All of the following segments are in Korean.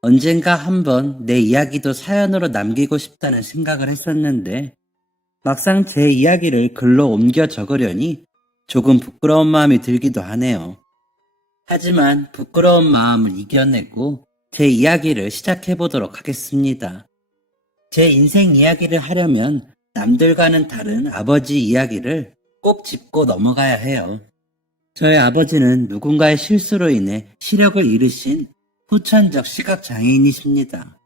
언젠가 한번 내 이야기도 사연으로 남기고 싶다는 생각을 했었는데 막상 제 이야기를 글로 옮겨 적으려니 조금 부끄러운 마음이 들기도 하네요. 하지만 부끄러운 마음을 이겨내고 제 이야기를 시작해 보도록 하겠습니다. 제 인생 이야기를 하려면 남들과는 다른 아버지 이야기를 꼭 짚고 넘어가야 해요. 저희 아버지는 누군가의 실수로 인해 시력을 잃으신 후천적 시각장애인이십니다.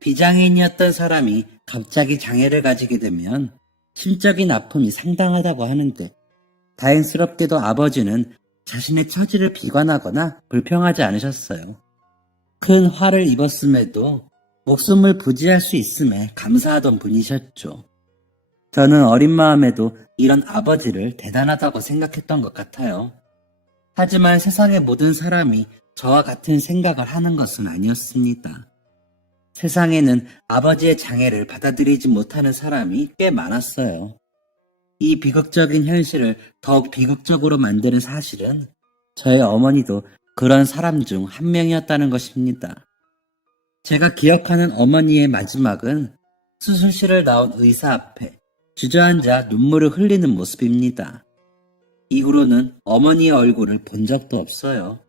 비장애인이었던 사람이 갑자기 장애를 가지게 되면 심적인 아픔이 상당하다고 하는데 다행스럽게도 아버지는 자신의 처지를 비관하거나 불평하지 않으셨어요. 큰 화를 입었음에도 목숨을 부지할 수 있음에 감사하던 분이셨죠. 저는 어린 마음에도 이런 아버지를 대단하다고 생각했던 것 같아요. 하지만 세상의 모든 사람이 저와 같은 생각을 하는 것은 아니었습니다. 세상에는 아버지의 장애를 받아들이지 못하는 사람이 꽤 많았어요. 이 비극적인 현실을 더욱 비극적으로 만드는 사실은 저의 어머니도 그런 사람 중 한 명이었다는 것입니다. 제가 기억하는 어머니의 마지막은 수술실을 나온 의사 앞에 주저앉아 눈물을 흘리는 모습입니다. 이후로는 어머니의 얼굴을 본 적도 없어요.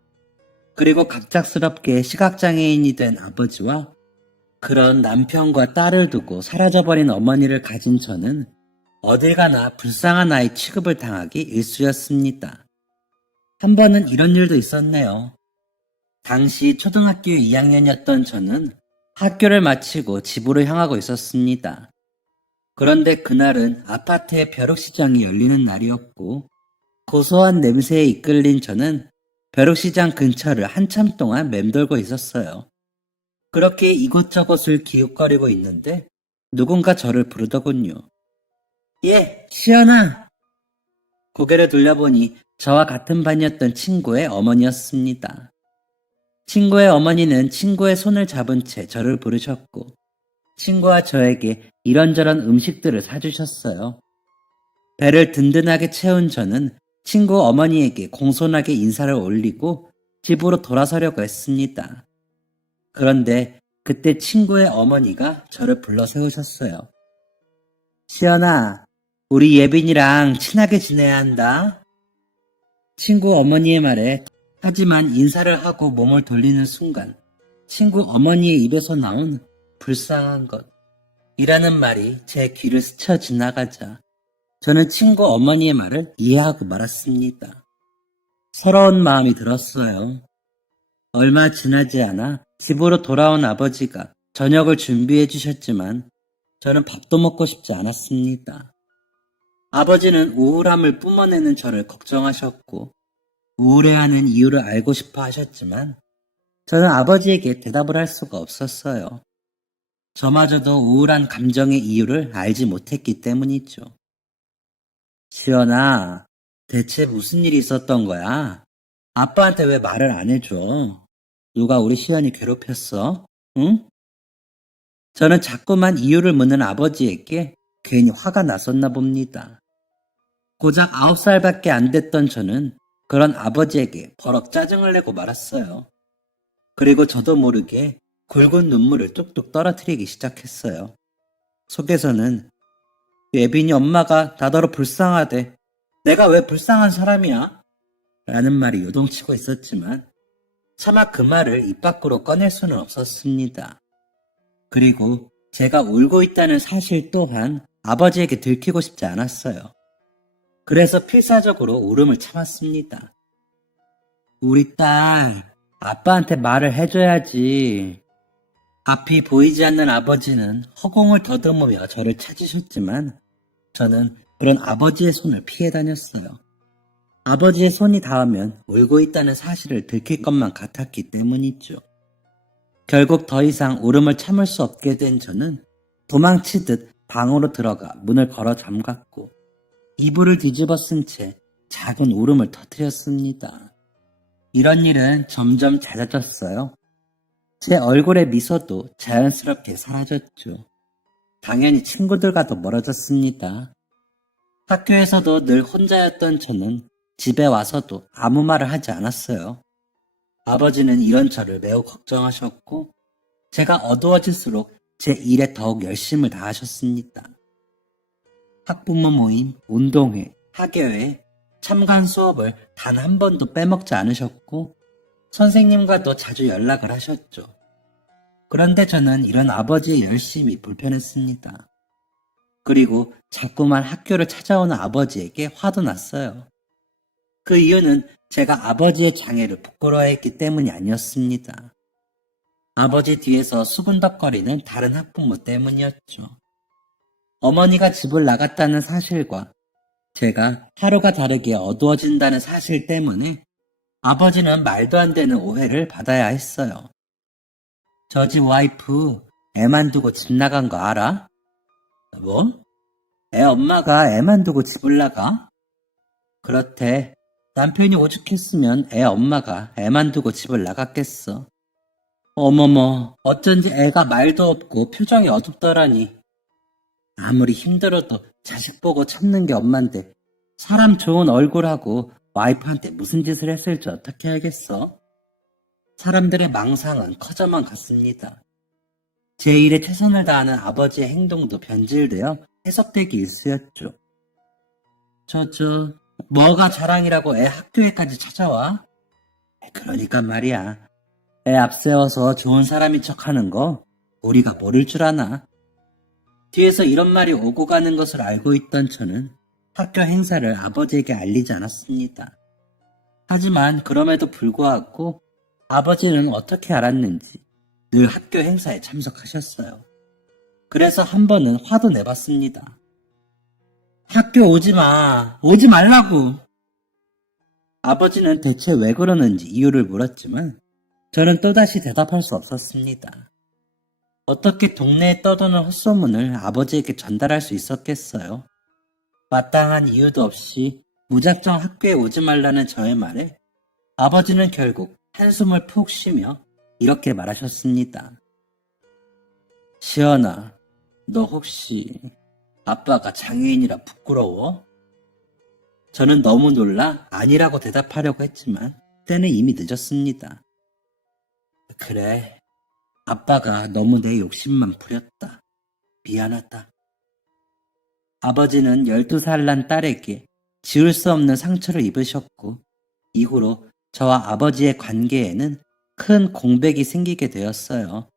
그리고 갑작스럽게 시각장애인이 된 아버지와 그런 남편과 딸을 두고 사라져버린 어머니를 가진 저는 어딜 가나 불쌍한 아이 취급을 당하기 일쑤였습니다. 한 번은 이런 일도 있었네요. 당시 초등학교 2학년이었던 저는 학교를 마치고 집으로 향하고 있었습니다. 그런데 그날은 아파트의 벼룩시장이 열리는 날이었고 고소한 냄새에 이끌린 저는 벼룩시장 근처를 한참 동안 맴돌고 있었어요. 그렇게 이곳저곳을 기웃거리고 있는데 누군가 저를 부르더군요. 예, 시연아! 고개를 돌려보니 저와 같은 반이었던 친구의 어머니였습니다. 친구의 어머니는 친구의 손을 잡은 채 저를 부르셨고 친구와 저에게 이런저런 음식들을 사주셨어요. 배를 든든하게 채운 저는 친구 어머니에게 공손하게 인사를 올리고 집으로 돌아서려고 했습니다. 그런데 그때 친구의 어머니가 저를 불러 세우셨어요. 시연아, 우리 예빈이랑 친하게 지내야 한다. 친구 어머니의 말에 하지만 인사를 하고 몸을 돌리는 순간 친구 어머니의 입에서 나온 불쌍한 것이라는 말이 제 귀를 스쳐 지나가자 저는 친구 어머니의 말을 이해하고 말았습니다. 서러운 마음이 들었어요. 얼마 지나지 않아 집으로 돌아온 아버지가 저녁을 준비해 주셨지만 저는 밥도 먹고 싶지 않았습니다. 아버지는 우울함을 뿜어내는 저를 걱정하셨고 우울해하는 이유를 알고 싶어 하셨지만 저는 아버지에게 대답을 할 수가 없었어요. 저마저도 우울한 감정의 이유를 알지 못했기 때문이죠. 시연아, 대체 무슨 일이 있었던 거야? 아빠한테 왜 말을 안 해줘? 누가 우리 시연이 괴롭혔어? 응? 저는 자꾸만 이유를 묻는 아버지에게 괜히 화가 났었나 봅니다. 고작 9살밖에 안 됐던 저는 그런 아버지에게 버럭 짜증을 내고 말았어요. 그리고 저도 모르게 굵은 눈물을 뚝뚝 떨어뜨리기 시작했어요. 속에서는 예빈이 엄마가 나더러 불쌍하대. 내가 왜 불쌍한 사람이야? 라는 말이 요동치고 있었지만 차마 그 말을 입 밖으로 꺼낼 수는 없었습니다. 그리고 제가 울고 있다는 사실 또한 아버지에게 들키고 싶지 않았어요. 그래서 필사적으로 울음을 참았습니다. 우리 딸, 아빠한테 말을 해줘야지. 앞이 보이지 않는 아버지는 허공을 더듬으며 저를 찾으셨지만 저는 그런 아버지의 손을 피해 다녔어요. 아버지의 손이 닿으면 울고 있다는 사실을 들킬 것만 같았기 때문이죠. 결국 더 이상 울음을 참을 수 없게 된 저는 도망치듯 방으로 들어가 문을 걸어 잠갔고 이불을 뒤집어 쓴 채 작은 울음을 터뜨렸습니다. 이런 일은 점점 잦아졌어요. 제 얼굴의 미소도 자연스럽게 사라졌죠. 당연히 친구들과도 멀어졌습니다. 학교에서도 늘 혼자였던 저는 집에 와서도 아무 말을 하지 않았어요. 아버지는 이런 저를 매우 걱정하셨고 제가 어두워질수록 제 일에 더욱 열심을 다하셨습니다. 학부모 모임, 운동회, 학예회, 참관 수업을 단 한 번도 빼먹지 않으셨고 선생님과도 자주 연락을 하셨죠. 그런데 저는 이런 아버지의 열심이 불편했습니다. 그리고 자꾸만 학교를 찾아오는 아버지에게 화도 났어요. 그 이유는 제가 아버지의 장애를 부끄러워했기 때문이 아니었습니다. 아버지 뒤에서 수군덕거리는 다른 학부모 때문이었죠. 어머니가 집을 나갔다는 사실과 제가 하루가 다르게 어두워진다는 사실 때문에 아버지는 말도 안 되는 오해를 받아야 했어요. 저 집 와이프 애만 두고 집 나간 거 알아? 뭐? 애 엄마가 애만 두고 집을 나가? 그렇대. 남편이 오죽했으면 애 엄마가 애만 두고 집을 나갔겠어. 어머머, 어쩐지 애가 말도 없고 표정이 어둡더라니. 아무리 힘들어도 자식 보고 참는 게 엄만데 사람 좋은 얼굴하고 와이프한테 무슨 짓을 했을지 어떻게 알겠어? 사람들의 망상은 커져만 갔습니다. 제 일에 최선을 다하는 아버지의 행동도 변질되어 해석되기 일쑤였죠. 뭐가 자랑이라고 애 학교에까지 찾아와? 그러니까 말이야. 애 앞세워서 좋은 사람인 척하는 거 우리가 모를 줄 아나? 뒤에서 이런 말이 오고 가는 것을 알고 있던 저는 학교 행사를 아버지에게 알리지 않았습니다. 하지만 그럼에도 불구하고 아버지는 어떻게 알았는지 늘 학교 행사에 참석하셨어요. 그래서 한 번은 화도 내봤습니다. 학교 오지 마. 오지 말라고. 아버지는 대체 왜 그러는지 이유를 물었지만 저는 또다시 대답할 수 없었습니다. 어떻게 동네에 떠도는 헛소문을 아버지에게 전달할 수 있었겠어요? 마땅한 이유도 없이 무작정 학교에 오지 말라는 저의 말에 아버지는 결국 한숨을 푹 쉬며 이렇게 말하셨습니다. 시연아, 너 혹시 아빠가 장애인이라 부끄러워? 저는 너무 놀라 아니라고 대답하려고 했지만 때는 이미 늦었습니다. 그래, 아빠가 너무 내 욕심만 부렸다. 미안하다. 아버지는 12살 난 딸에게 지울 수 없는 상처를 입으셨고 이후로 저와 아버지의 관계에는 큰 공백이 생기게 되었어요.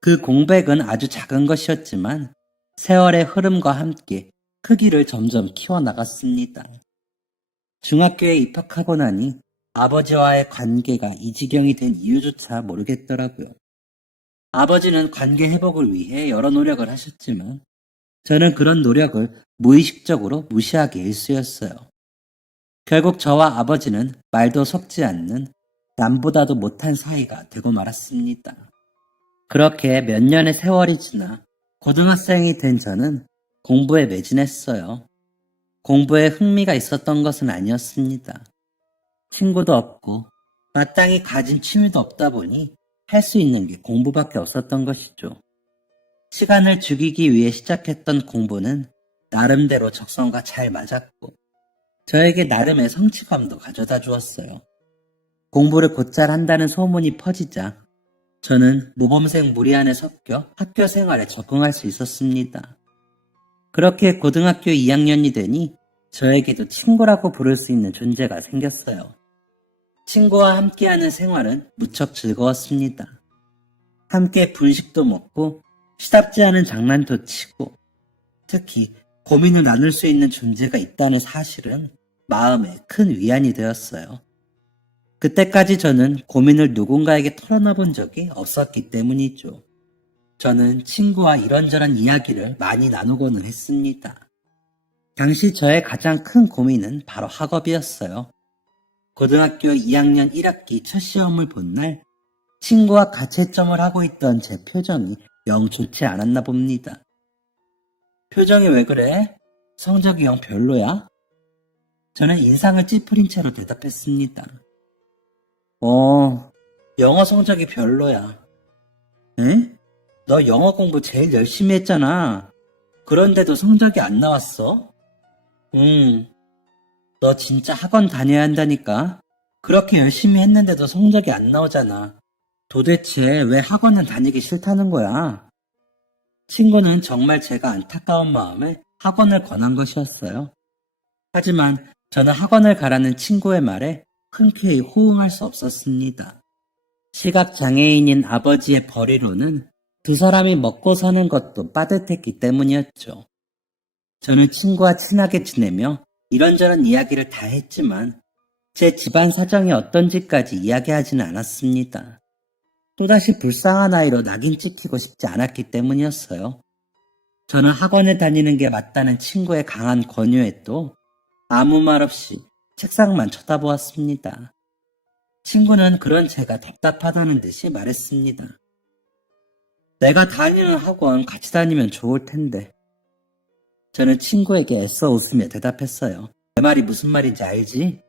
그 공백은 아주 작은 것이었지만 세월의 흐름과 함께 크기를 점점 키워나갔습니다. 중학교에 입학하고 나니 아버지와의 관계가 이 지경이 된 이유조차 모르겠더라고요. 아버지는 관계 회복을 위해 여러 노력을 하셨지만 저는 그런 노력을 무의식적으로 무시하기 일쑤였어요. 결국 저와 아버지는 말도 섞지 않는 남보다도 못한 사이가 되고 말았습니다. 그렇게 몇 년의 세월이 지나 고등학생이 된 저는 공부에 매진했어요. 공부에 흥미가 있었던 것은 아니었습니다. 친구도 없고 마땅히 가진 취미도 없다 보니 할 수 있는 게 공부밖에 없었던 것이죠. 시간을 죽이기 위해 시작했던 공부는 나름대로 적성과 잘 맞았고 저에게 나름의 성취감도 가져다 주었어요. 공부를 곧잘 한다는 소문이 퍼지자 저는 모범생 무리 안에 섞여 학교 생활에 적응할 수 있었습니다. 그렇게 고등학교 2학년이 되니 저에게도 친구라고 부를 수 있는 존재가 생겼어요. 친구와 함께하는 생활은 무척 즐거웠습니다. 함께 분식도 먹고 시답지 않은 장난도 치고 특히 고민을 나눌 수 있는 존재가 있다는 사실은 마음에 큰 위안이 되었어요. 그때까지 저는 고민을 누군가에게 털어놔본 적이 없었기 때문이죠. 저는 친구와 이런저런 이야기를 많이 나누고는 했습니다. 당시 저의 가장 큰 고민은 바로 학업이었어요. 고등학교 2학년 1학기 첫 시험을 본 날 친구와 가채점을 하고 있던 제 표정이 영 좋지 않았나 봅니다. 표정이 왜 그래? 성적이 영 별로야? 저는 인상을 찌푸린 채로 대답했습니다. 영어 성적이 별로야. 에? 너 영어 공부 제일 열심히 했잖아. 그런데도 성적이 안 나왔어? 너 진짜 학원 다녀야 한다니까. 그렇게 열심히 했는데도 성적이 안 나오잖아. 도대체 왜 학원은 다니기 싫다는 거야? 친구는 정말 제가 안타까운 마음에 학원을 권한 것이었어요. 하지만 저는 학원을 가라는 친구의 말에 흔쾌히 호응할 수 없었습니다. 시각장애인인 아버지의 벌이로는 두 사람이 먹고 사는 것도 빠듯했기 때문이었죠. 저는 친구와 친하게 지내며 이런저런 이야기를 다 했지만 제 집안 사정이 어떤지까지 이야기하지는 않았습니다. 또다시 불쌍한 아이로 낙인 찍히고 싶지 않았기 때문이었어요. 저는 학원에 다니는 게 맞다는 친구의 강한 권유에 또 아무 말 없이 책상만 쳐다보았습니다. 친구는 그런 제가 답답하다는 듯이 말했습니다. 내가 다니는 학원 같이 다니면 좋을 텐데. 저는 친구에게 애써 웃으며 대답했어요. 내 말이 무슨 말인지 알지?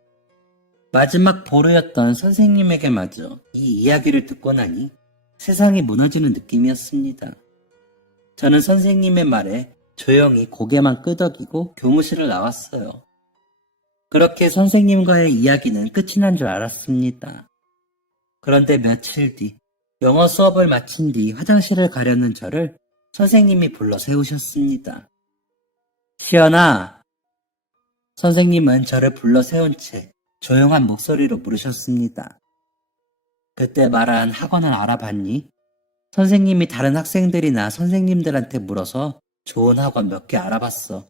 마지막 보루였던 선생님에게마저 이 이야기를 듣고 나니 세상이 무너지는 느낌이었습니다. 저는 선생님의 말에 조용히 고개만 끄덕이고 교무실을 나왔어요. 그렇게 선생님과의 이야기는 끝이 난 줄 알았습니다. 그런데 며칠 뒤 영어 수업을 마친 뒤 화장실을 가려는 저를 선생님이 불러 세우셨습니다. 시연아, 선생님은 저를 불러 세운 채 조용한 목소리로 물으셨습니다. 그때 말한 학원을 알아봤니? 선생님이 다른 학생들이나 선생님들한테 물어서 좋은 학원 몇 개 알아봤어.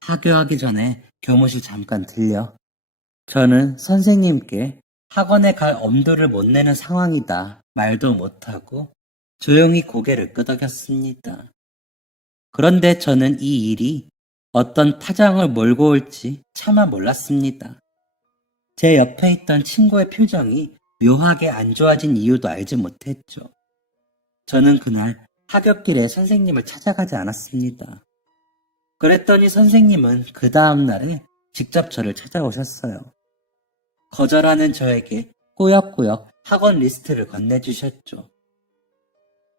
하교하기 전에 교무실 잠깐 들려. 저는 선생님께 학원에 갈 엄두를 못 내는 상황이다 말도 못하고 조용히 고개를 끄덕였습니다. 그런데 저는 이 일이 어떤 파장을 몰고 올지 차마 몰랐습니다. 제 옆에 있던 친구의 표정이 묘하게 안 좋아진 이유도 알지 못했죠. 저는 그날 하굣길에 선생님을 찾아가지 않았습니다. 그랬더니 선생님은 그 다음 날에 직접 저를 찾아오셨어요. 거절하는 저에게 꾸역꾸역 학원 리스트를 건네주셨죠.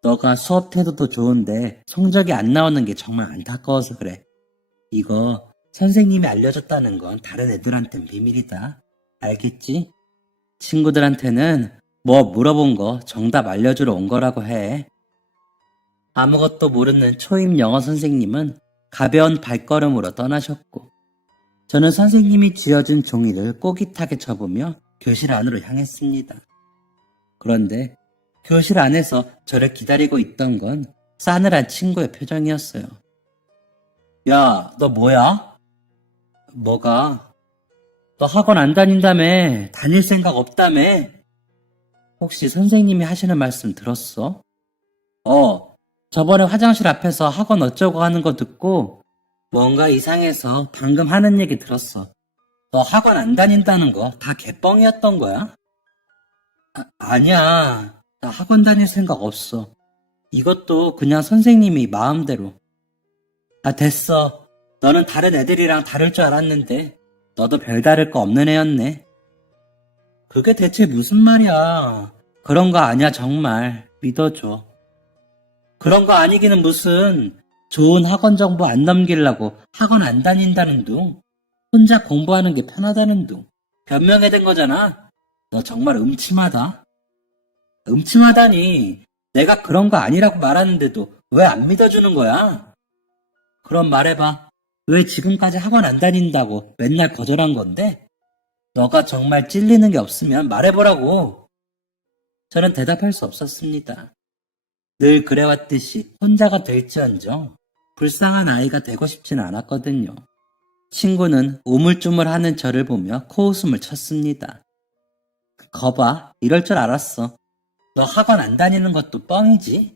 너가 수업 태도도 좋은데 성적이 안 나오는 게 정말 안타까워서 그래. 이거 선생님이 알려줬다는 건 다른 애들한텐 비밀이다. 알겠지? 친구들한테는 뭐 물어본 거 정답 알려주러 온 거라고 해. 아무것도 모르는 초임 영어 선생님은 가벼운 발걸음으로 떠나셨고 저는 선생님이 쥐어준 종이를 꼬깃하게 접으며 교실 안으로 향했습니다. 그런데 교실 안에서 저를 기다리고 있던 건 싸늘한 친구의 표정이었어요. 야, 너 뭐야? 뭐가? 너 학원 안 다닌다며? 다닐 생각 없다며? 혹시 선생님이 하시는 말씀 들었어? 저번에 화장실 앞에서 학원 어쩌고 하는 거 듣고 뭔가 이상해서 방금 하는 얘기 들었어. 너 학원 안 다닌다는 거 다 개뻥이었던 거야? 아니야. 나 학원 다닐 생각 없어. 이것도 그냥 선생님이 마음대로. 됐어. 너는 다른 애들이랑 다를 줄 알았는데 너도 별다를 거 없는 애였네. 그게 대체 무슨 말이야. 그런 거 아니야 정말. 믿어줘. 그런 거 아니기는 무슨 좋은 학원 정보 안 넘기려고 학원 안 다닌다는 둥. 혼자 공부하는 게 편하다는 둥. 변명해댄 거잖아. 너 정말 음침하다. 음침하다니. 내가 그런 거 아니라고 말하는데도 왜 안 믿어주는 거야? 그럼 말해봐. 왜 지금까지 학원 안 다닌다고 맨날 거절한 건데? 너가 정말 찔리는 게 없으면 말해보라고. 저는 대답할 수 없었습니다. 늘 그래왔듯이 혼자가 될지언정 불쌍한 아이가 되고 싶지는 않았거든요. 친구는 우물쭈물하는 저를 보며 코웃음을 쳤습니다. 거봐, 이럴 줄 알았어. 너 학원 안 다니는 것도 뻥이지?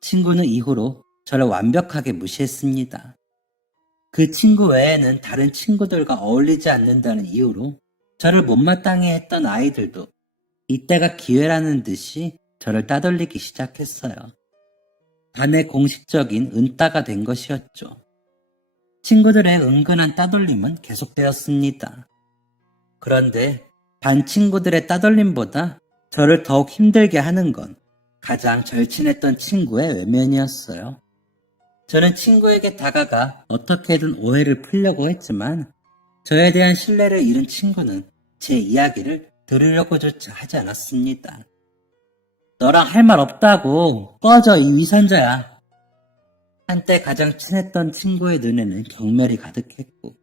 친구는 이후로 저를 완벽하게 무시했습니다. 그 친구 외에는 다른 친구들과 어울리지 않는다는 이유로 저를 못마땅해 했던 아이들도 이때가 기회라는 듯이 저를 따돌리기 시작했어요. 반의 공식적인 은따가 된 것이었죠. 친구들의 은근한 따돌림은 계속되었습니다. 그런데 반 친구들의 따돌림보다 저를 더욱 힘들게 하는 건 가장 절친했던 친구의 외면이었어요. 저는 친구에게 다가가 어떻게든 오해를 풀려고 했지만 저에 대한 신뢰를 잃은 친구는 제 이야기를 들으려고조차 하지 않았습니다. 너랑 할 말 없다고. 꺼져, 이 위선자야. 한때 가장 친했던 친구의 눈에는 경멸이 가득했고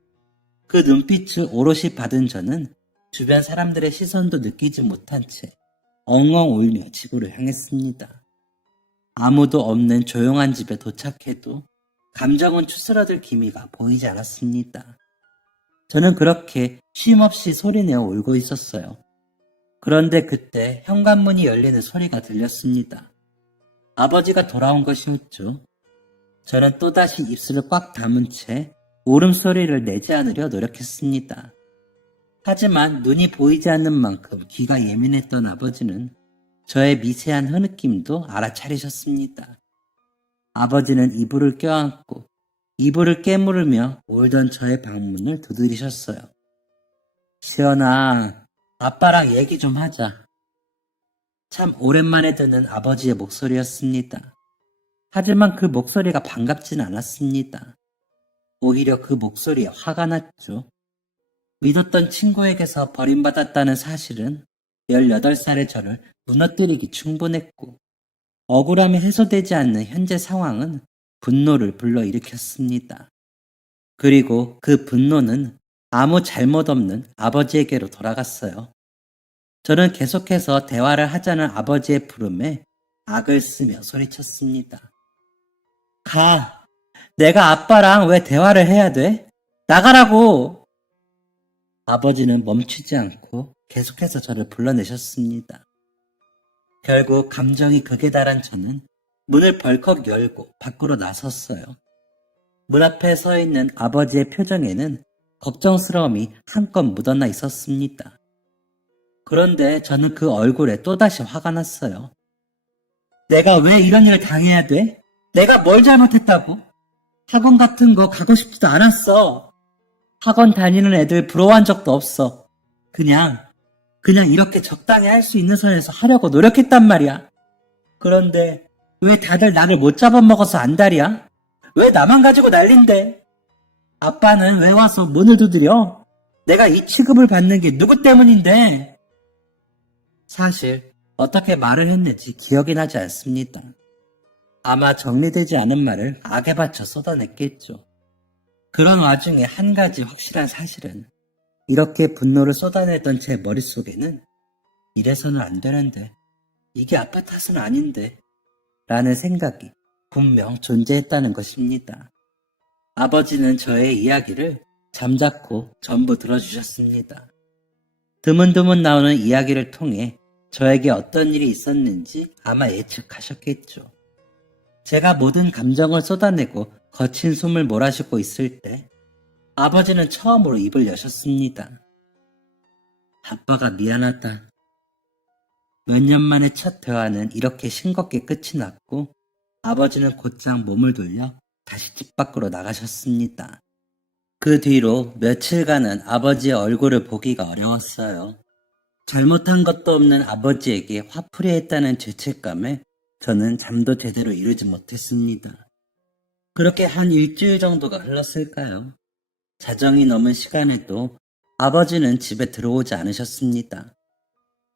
그 눈빛을 오롯이 받은 저는 주변 사람들의 시선도 느끼지 못한 채 엉엉 울며 집으로 향했습니다. 아무도 없는 조용한 집에 도착해도 감정은 추스러들 기미가 보이지 않았습니다. 저는 그렇게 쉼없이 소리내어 울고 있었어요. 그런데 그때 현관문이 열리는 소리가 들렸습니다. 아버지가 돌아온 것이었죠. 저는 또다시 입술을 꽉 다문 채 울음소리를 내지 않으려 노력했습니다. 하지만 눈이 보이지 않는 만큼 귀가 예민했던 아버지는 저의 미세한 흐느낌도 알아차리셨습니다. 아버지는 이불을 껴안고 이불을 깨물으며 울던 저의 방문을 두드리셨어요. 시연아, 아빠랑 얘기 좀 하자. 참 오랜만에 듣는 아버지의 목소리였습니다. 하지만 그 목소리가 반갑진 않았습니다. 오히려 그 목소리에 화가 났죠. 믿었던 친구에게서 버림받았다는 사실은 18살의 저를 무너뜨리기 충분했고 억울함이 해소되지 않는 현재 상황은 분노를 불러일으켰습니다. 그리고 그 분노는 아무 잘못 없는 아버지에게로 돌아갔어요. 저는 계속해서 대화를 하자는 아버지의 부름에 악을 쓰며 소리쳤습니다. 가! 내가 아빠랑 왜 대화를 해야 돼? 나가라고! 아버지는 멈추지 않고 계속해서 저를 불러내셨습니다. 결국 감정이 극에 달한 저는 문을 벌컥 열고 밖으로 나섰어요. 문 앞에 서 있는 아버지의 표정에는 걱정스러움이 한껏 묻어나 있었습니다. 그런데 저는 그 얼굴에 또다시 화가 났어요. 내가 왜 이런 일을 당해야 돼? 내가 뭘 잘못했다고? 학원 같은 거 가고 싶지도 않았어. 학원 다니는 애들 부러워한 적도 없어. 그냥 이렇게 적당히 할 수 있는 선에서 하려고 노력했단 말이야. 그런데 왜 다들 나를 못 잡아먹어서 안달이야? 왜 나만 가지고 난린데? 아빠는 왜 와서 문을 두드려? 내가 이 취급을 받는 게 누구 때문인데? 사실 어떻게 말을 했는지 기억이 나지 않습니다. 아마 정리되지 않은 말을 악에 받쳐 쏟아냈겠죠. 그런 와중에 한 가지 확실한 사실은 이렇게 분노를 쏟아내던 제 머릿속에는 이래서는 안 되는데, 이게 아빠 탓은 아닌데 라는 생각이 분명 존재했다는 것입니다. 아버지는 저의 이야기를 잠자코 전부 들어주셨습니다. 드문드문 나오는 이야기를 통해 저에게 어떤 일이 있었는지 아마 예측하셨겠죠. 제가 모든 감정을 쏟아내고 거친 숨을 몰아쉬고 있을 때 아버지는 처음으로 입을 여셨습니다. 아빠가 미안하다. 몇 년 만에 첫 대화는 이렇게 싱겁게 끝이 났고 아버지는 곧장 몸을 돌려 다시 집 밖으로 나가셨습니다. 그 뒤로 며칠간은 아버지의 얼굴을 보기가 어려웠어요. 잘못한 것도 없는 아버지에게 화풀이했다는 죄책감에 저는 잠도 제대로 이루지 못했습니다. 그렇게 한 일주일 정도가 흘렀을까요? 자정이 넘은 시간에도 아버지는 집에 들어오지 않으셨습니다.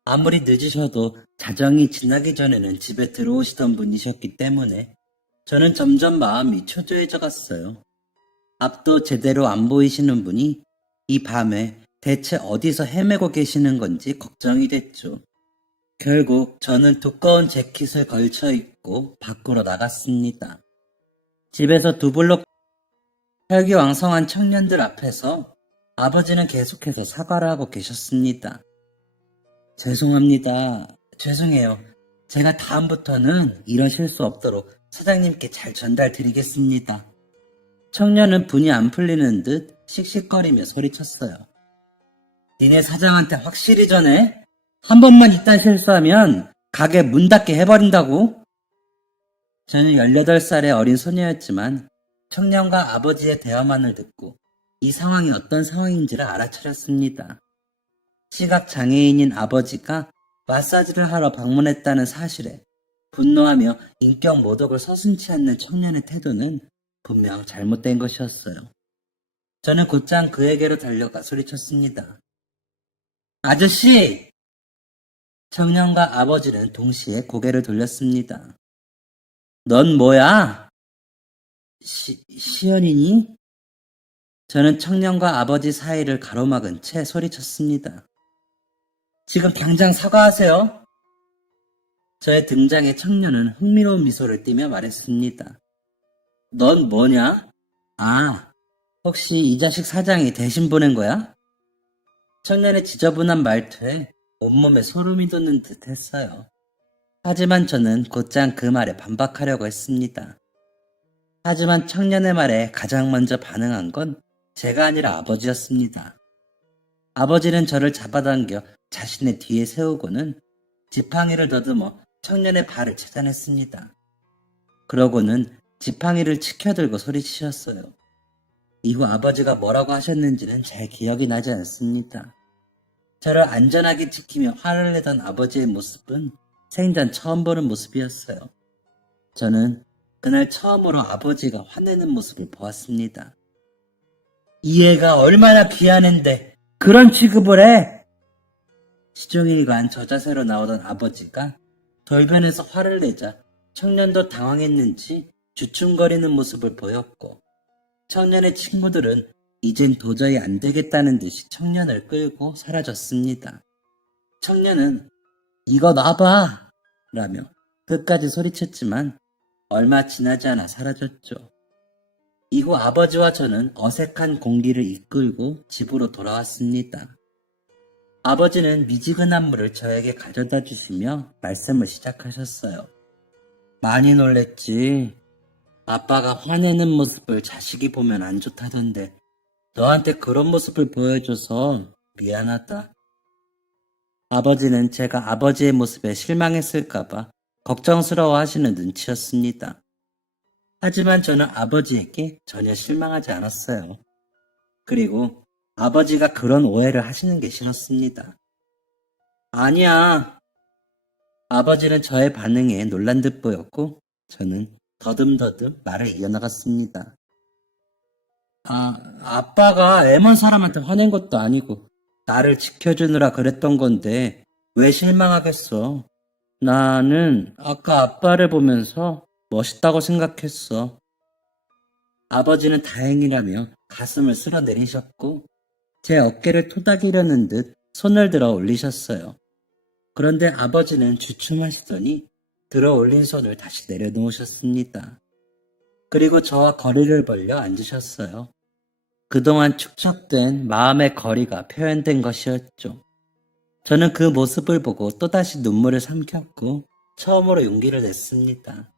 아무리 늦으셔도 자정이 지나기 전에는 집에 들어오시던 분이셨기 때문에 저는 점점 마음이 초조해져 갔어요. 앞도 제대로 안 보이시는 분이 이 밤에 대체 어디서 헤매고 계시는 건지 걱정이 됐죠. 결국 저는 두꺼운 재킷을 걸쳐 입고 밖으로 나갔습니다. 집에서 두 블록 혈기왕성한 청년들 앞에서 아버지는 계속해서 사과를 하고 계셨습니다. 죄송합니다. 죄송해요. 제가 다음부터는 이런 실수 없도록 사장님께 잘 전달드리겠습니다. 청년은 분이 안 풀리는 듯 씩씩거리며 소리쳤어요. 니네 사장한테 확실히 전해? 한 번만 이딴 실수하면 가게 문 닫게 해버린다고? 저는 18살의 어린 소녀였지만 청년과 아버지의 대화만을 듣고 이 상황이 어떤 상황인지를 알아차렸습니다. 시각장애인인 아버지가 마사지를 하러 방문했다는 사실에 분노하며 인격 모독을 서슴지 않는 청년의 태도는 분명 잘못된 것이었어요. 저는 곧장 그에게로 달려가 소리쳤습니다. 아저씨! 청년과 아버지는 동시에 고개를 돌렸습니다. 넌 뭐야? 시연이니? 저는 청년과 아버지 사이를 가로막은 채 소리쳤습니다. 지금 당장 사과하세요. 저의 등장에 청년은 흥미로운 미소를 띠며 말했습니다. 넌 뭐냐? 아, 혹시 이 자식 사장이 대신 보낸 거야? 청년의 지저분한 말투에 온몸에 소름이 돋는 듯 했어요. 하지만 저는 곧장 그 말에 반박하려고 했습니다. 하지만 청년의 말에 가장 먼저 반응한 건 제가 아니라 아버지였습니다. 아버지는 저를 잡아당겨 자신의 뒤에 세우고는 지팡이를 더듬어 청년의 발을 차단했습니다. 그러고는 지팡이를 치켜들고 소리치셨어요. 이후 아버지가 뭐라고 하셨는지는 잘 기억이 나지 않습니다. 저를 안전하게 지키며 화를 내던 아버지의 모습은 생전 처음 보는 모습이었어요. 저는 그날 처음으로 아버지가 화내는 모습을 보았습니다. 이 애가 얼마나 귀하는데 그런 취급을 해! 시종일관 저자세로 나오던 아버지가 돌변해서 화를 내자 청년도 당황했는지 주춤거리는 모습을 보였고 청년의 친구들은 이젠 도저히 안 되겠다는 듯이 청년을 끌고 사라졌습니다. 청년은 이거 놔봐! 라며 끝까지 소리쳤지만 얼마 지나지 않아 사라졌죠. 이후 아버지와 저는 어색한 공기를 이끌고 집으로 돌아왔습니다. 아버지는 미지근한 물을 저에게 가져다 주시며 말씀을 시작하셨어요. 많이 놀랬지. 아빠가 화내는 모습을 자식이 보면 안 좋다던데 너한테 그런 모습을 보여줘서 미안하다. 아버지는 제가 아버지의 모습에 실망했을까봐 걱정스러워 하시는 눈치였습니다. 하지만 저는 아버지에게 전혀 실망하지 않았어요. 그리고 아버지가 그런 오해를 하시는 게 싫었습니다. 아니야. 아버지는 저의 반응에 놀란 듯 보였고 저는 더듬더듬 말을 이어나갔습니다. 아빠가 애먼 사람한테 화낸 것도 아니고 나를 지켜주느라 그랬던 건데 왜 실망하겠어? 나는 아까 아빠를 보면서 멋있다고 생각했어. 아버지는 다행이라며 가슴을 쓸어내리셨고 제 어깨를 토닥이려는 듯 손을 들어 올리셨어요. 그런데 아버지는 주춤하시더니 들어 올린 손을 다시 내려놓으셨습니다. 그리고 저와 거리를 벌려 앉으셨어요. 그동안 축적된 마음의 거리가 표현된 것이었죠. 저는 그 모습을 보고 또다시 눈물을 삼켰고 처음으로 용기를 냈습니다.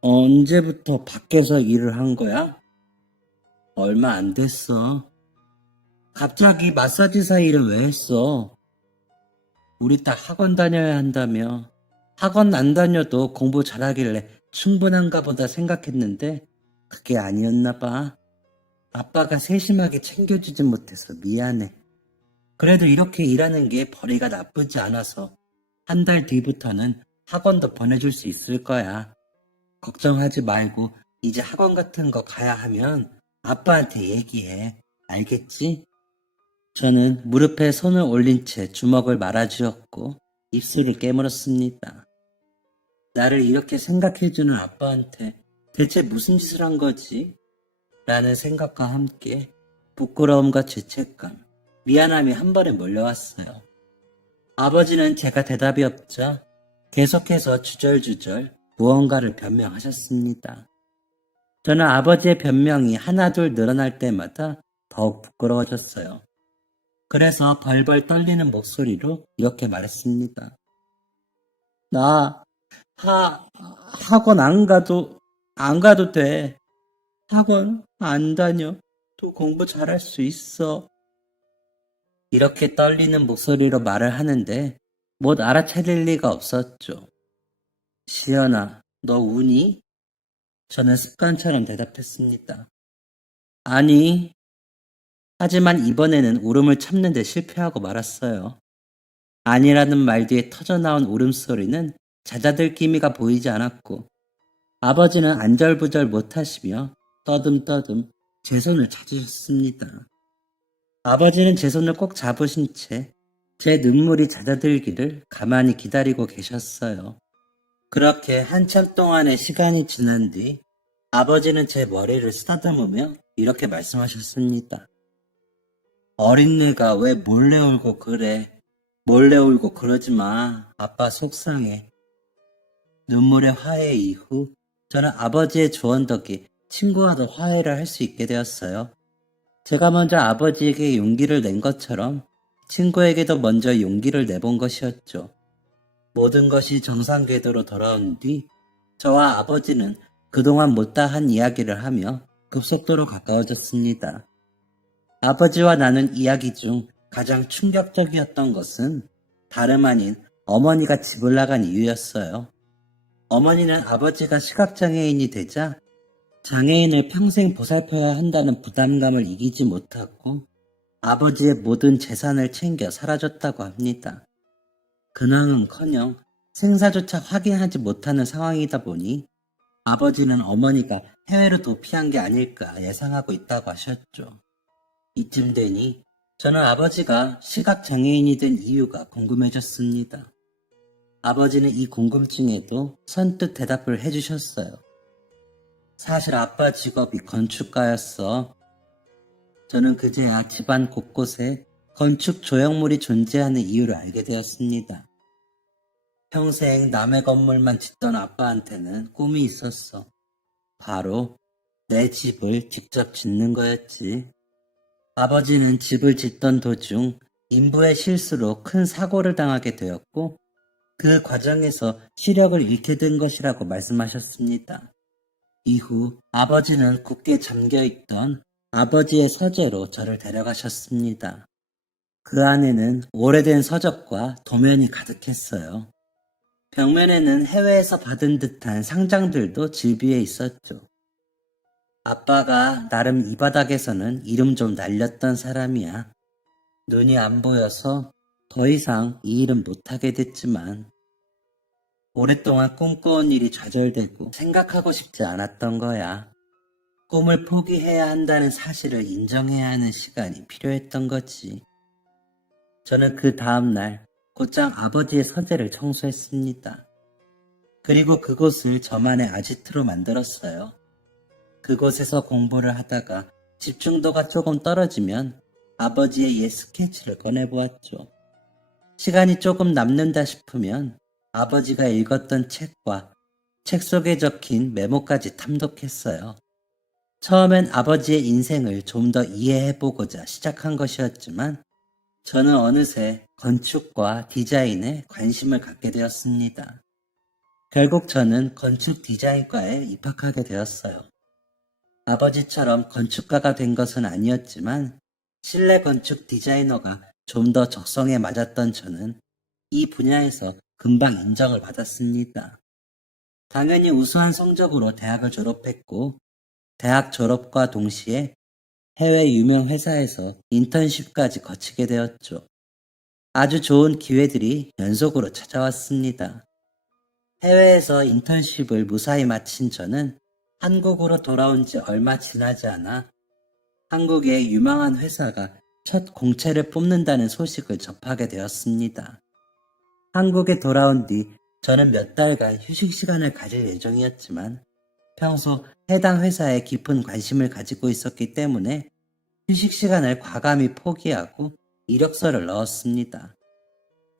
언제부터 밖에서 일을 한 거야? 얼마 안 됐어. 갑자기 마사지사 일을 왜 했어? 우리 딸 학원 다녀야 한다며. 학원 안 다녀도 공부 잘하길래 충분한가 보다 생각했는데 그게 아니었나 봐. 아빠가 세심하게 챙겨주진 못해서 미안해. 그래도 이렇게 일하는 게 벌이가 나쁘지 않아서 한 달 뒤부터는 학원도 보내줄 수 있을 거야. 걱정하지 말고 이제 학원 같은 거 가야 하면 아빠한테 얘기해. 알겠지? 저는 무릎에 손을 올린 채 주먹을 말아주었고 입술을 깨물었습니다. 나를 이렇게 생각해주는 아빠한테 대체 무슨 짓을 한 거지? 라는 생각과 함께 부끄러움과 죄책감, 미안함이 한 번에 몰려왔어요. 아버지는 제가 대답이 없자 계속해서 주절주절 무언가를 변명하셨습니다. 저는 아버지의 변명이 하나둘 늘어날 때마다 더욱 부끄러워졌어요. 그래서 벌벌 떨리는 목소리로 이렇게 말했습니다. 나 학원 안 가도 돼. 학원 안 다녀. 또 공부 잘할 수 있어. 이렇게 떨리는 목소리로 말을 하는데 못 알아차릴 리가 없었죠. 시연아, 너 우니? 저는 습관처럼 대답했습니다. 아니. 하지만 이번에는 울음을 참는 데 실패하고 말았어요. 아니라는 말 뒤에 터져나온 울음소리는 잦아들 기미가 보이지 않았고 아버지는 안절부절 못하시며 떠듬떠듬 제 손을 찾으셨습니다. 아버지는 제 손을 꼭 잡으신 채 제 눈물이 잦아들기를 가만히 기다리고 계셨어요. 그렇게 한참 동안의 시간이 지난 뒤 아버지는 제 머리를 쓰다듬으며 이렇게 말씀하셨습니다. 어린애가 왜 몰래 울고 그래? 몰래 울고 그러지 마. 아빠 속상해. 눈물의 화해 이후 저는 아버지의 조언 덕에 친구와도 화해를 할 수 있게 되었어요. 제가 먼저 아버지에게 용기를 낸 것처럼 친구에게도 먼저 용기를 내본 것이었죠. 모든 것이 정상 궤도로 돌아온 뒤 저와 아버지는 그동안 못다 한 이야기를 하며 급속도로 가까워졌습니다. 아버지와 나눈 이야기 중 가장 충격적이었던 것은 다름 아닌 어머니가 집을 나간 이유였어요. 어머니는 아버지가 시각장애인이 되자 장애인을 평생 보살펴야 한다는 부담감을 이기지 못하고 아버지의 모든 재산을 챙겨 사라졌다고 합니다. 근황은커녕 생사조차 확인하지 못하는 상황이다 보니 아버지는 어머니가 해외로 도피한 게 아닐까 예상하고 있다고 하셨죠. 이쯤 되니 저는 아버지가 시각장애인이 된 이유가 궁금해졌습니다. 아버지는 이 궁금증에도 선뜻 대답을 해주셨어요. 사실 아빠 직업이 건축가였어. 저는 그제야 집안 곳곳에 건축 조형물이 존재하는 이유를 알게 되었습니다. 평생 남의 건물만 짓던 아빠한테는 꿈이 있었어. 바로 내 집을 직접 짓는 거였지. 아버지는 집을 짓던 도중 인부의 실수로 큰 사고를 당하게 되었고 그 과정에서 시력을 잃게 된 것이라고 말씀하셨습니다. 이후 아버지는 굳게 잠겨있던 아버지의 서재로 저를 데려가셨습니다. 그 안에는 오래된 서적과 도면이 가득했어요. 벽면에는 해외에서 받은 듯한 상장들도 질비해 있었죠. 아빠가 나름 이 바닥에서는 이름 좀 날렸던 사람이야. 눈이 안 보여서 더 이상 이 일은 못하게 됐지만 오랫동안 꿈꿔온 일이 좌절되고 생각하고 싶지 않았던 거야. 꿈을 포기해야 한다는 사실을 인정해야 하는 시간이 필요했던 거지. 저는 그 다음날 곧장 아버지의 서재를 청소했습니다. 그리고 그곳을 저만의 아지트로 만들었어요. 그곳에서 공부를 하다가 집중도가 조금 떨어지면 아버지의 옛 스케치를 꺼내보았죠. 시간이 조금 남는다 싶으면 아버지가 읽었던 책과 책 속에 적힌 메모까지 탐독했어요. 처음엔 아버지의 인생을 좀 더 이해해보고자 시작한 것이었지만 저는 어느새 건축과 디자인에 관심을 갖게 되었습니다. 결국 저는 건축 디자인과에 입학하게 되었어요. 아버지처럼 건축가가 된 것은 아니었지만 실내 건축 디자이너가 좀 더 적성에 맞았던 저는 이 분야에서 금방 인정을 받았습니다. 당연히 우수한 성적으로 대학을 졸업했고 대학 졸업과 동시에 해외 유명 회사에서 인턴십까지 거치게 되었죠. 아주 좋은 기회들이 연속으로 찾아왔습니다. 해외에서 인턴십을 무사히 마친 저는 한국으로 돌아온 지 얼마 지나지 않아 한국의 유망한 회사가 첫 공채를 뽑는다는 소식을 접하게 되었습니다. 한국에 돌아온 뒤 저는 몇 달간 휴식 시간을 가질 예정이었지만 평소 해당 회사에 깊은 관심을 가지고 있었기 때문에 휴식 시간을 과감히 포기하고 이력서를 넣었습니다.